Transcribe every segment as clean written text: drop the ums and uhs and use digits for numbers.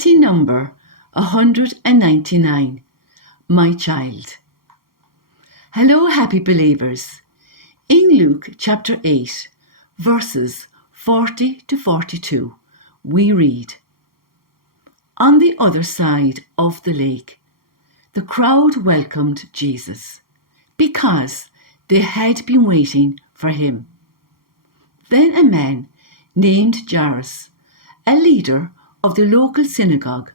Hymn number 199, My Child. Hello, happy believers. In Luke chapter 8, verses 40 to 42, we read, On the other side of the lake, the crowd welcomed Jesus because they had been waiting for him. Then a man named Jairus, a leader of the local synagogue,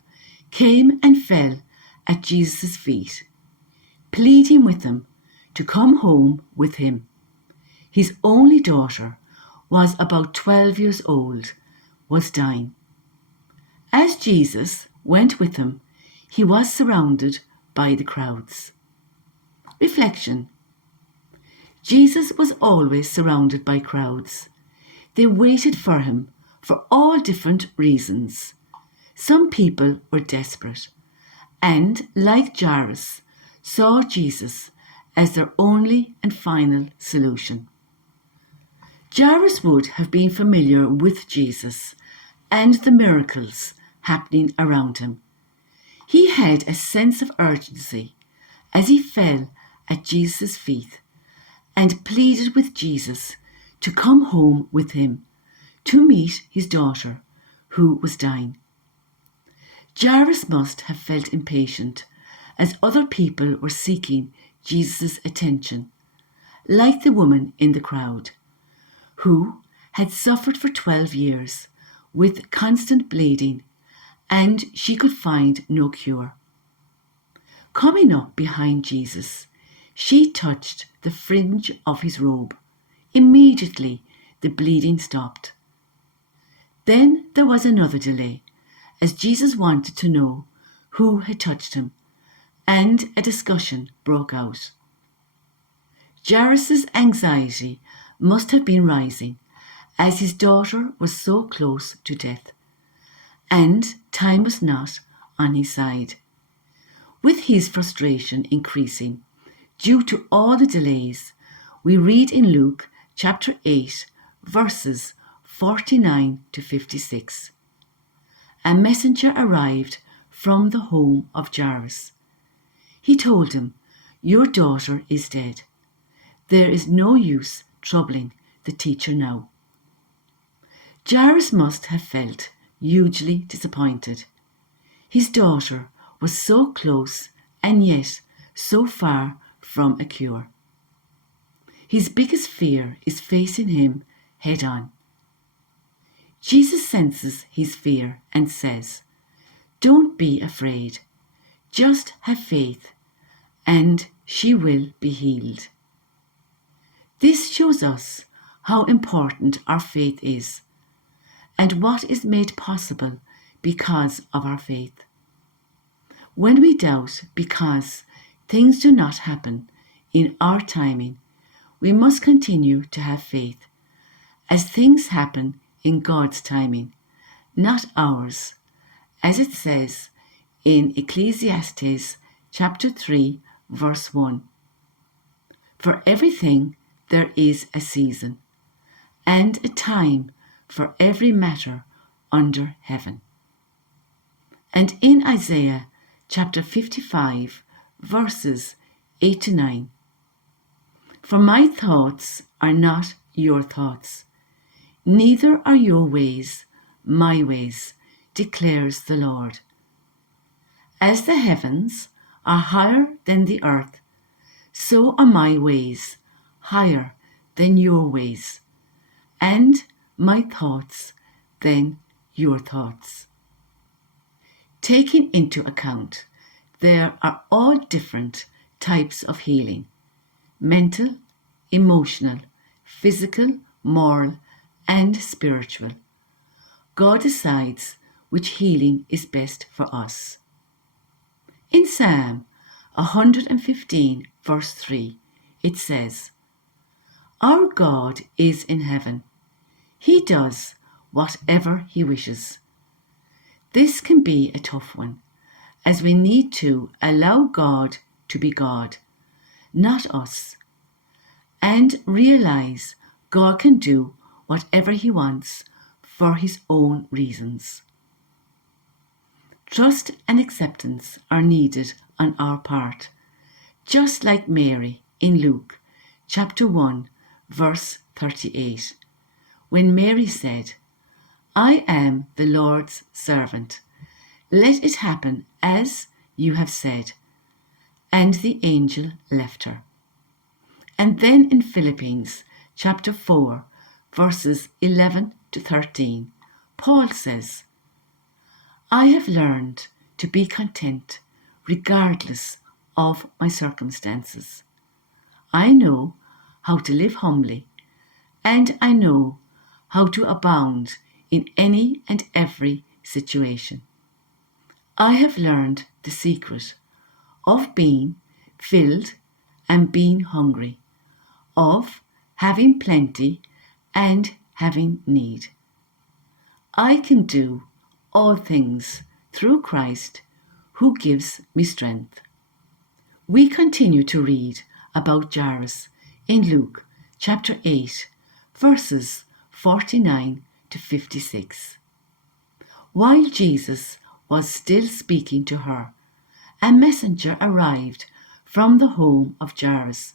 came and fell at Jesus' feet, pleading with him to come home with him. His only daughter was about 12 years old, was dying. As Jesus went with him, he was surrounded by the crowds. Reflection. Jesus was always surrounded by crowds. They waited for him for all different reasons. Some people were desperate and, like Jairus, saw Jesus as their only and final solution. Jairus would have been familiar with Jesus and the miracles happening around him. He had a sense of urgency as he fell at Jesus' feet and pleaded with Jesus to come home with him to meet his daughter, who was dying. Jairus must have felt impatient as other people were seeking Jesus' attention, like the woman in the crowd, who had suffered for 12 years with constant bleeding, and she could find no cure. Coming up behind Jesus, she touched the fringe of his robe. Immediately, the bleeding stopped. Then there was another delay, as Jesus wanted to know who had touched him, and a discussion broke out. Jairus' anxiety must have been rising, as his daughter was so close to death, and time was not on his side. With his frustration increasing due to all the delays, we read in Luke chapter 8, verses 49 to 56. A messenger arrived from the home of Jairus. He told him, Your daughter is dead. There is no use troubling the teacher now. Jairus must have felt hugely disappointed. His daughter was so close and yet so far from a cure. His biggest fear is facing him head on. Jesus senses his fear and says, Don't be afraid, just have faith, and she will be healed. This shows us how important our faith is, and what is made possible because of our faith. When we doubt because things do not happen in our timing, we must continue to have faith, as things happen in God's timing, not ours, as it says in Ecclesiastes chapter 3, verse 1. For everything there is a season, and a time for every matter under heaven. And in Isaiah chapter 55, verses 8 to 9, For my thoughts are not your thoughts, neither are your ways my ways, declares the Lord. As the heavens are higher than the earth, so are my ways higher than your ways, and my thoughts than your thoughts. Taking into account, there are all different types of healing: mental, emotional, physical, moral, and spiritual. God decides which healing is best for us. In Psalm 115, verse 3, it says, Our God is in heaven. He does whatever he wishes. This can be a tough one, as we need to allow God to be God, not us, and realize God can do whatever he wants for his own reasons. Trust and acceptance are needed on our part, just like Mary in Luke chapter 1, verse 38, when Mary said, "I am the Lord's servant. Let it happen as you have said." And the angel left her. And then in Philippians chapter 4, verses 11 to 13, Paul says, "I have learned to be content regardless of my circumstances. I know how to live humbly, and I know how to abound in any and every situation. I have learned the secret of being filled and being hungry, of having plenty and having need. I can do all things through Christ who gives me strength." We continue to read about Jairus in Luke chapter 8, verses 49 to 56. While Jesus was still speaking to her, a messenger arrived from the home of Jairus,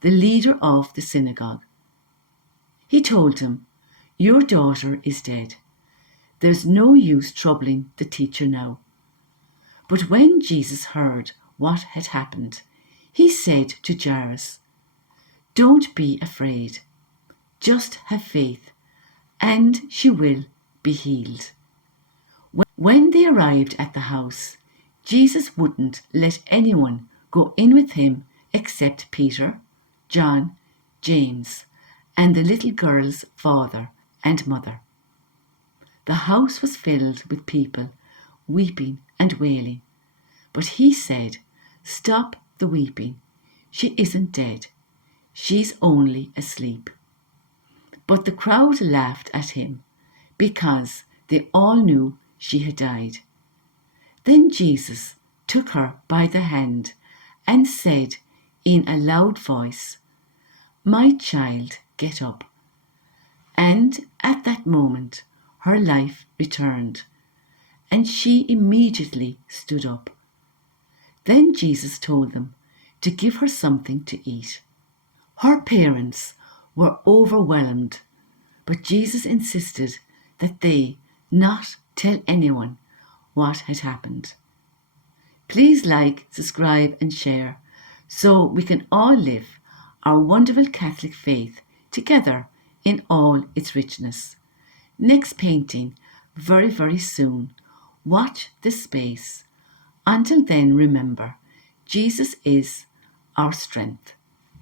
the leader of the synagogue. He told him, "Your daughter is dead. There's no use troubling the teacher now." But when Jesus heard what had happened, he said to Jairus, "Don't be afraid. Just have faith, and she will be healed." When they arrived at the house, Jesus wouldn't let anyone go in with him except Peter, John, James, and the little girl's father and mother. The house was filled with people, weeping and wailing. But he said, "Stop the weeping. She isn't dead. She's only asleep." But the crowd laughed at him because they all knew she had died. Then Jesus took her by the hand and said in a loud voice, "My child, get up." And at that moment her life returned, and she immediately stood up. Then Jesus told them to give her something to eat. Her parents were overwhelmed, but Jesus insisted that they not tell anyone what had happened. Please like, subscribe and share so we can all live our wonderful Catholic faith together in all its richness. Next painting very, very soon. Watch this space. Until then, remember, Jesus is our strength.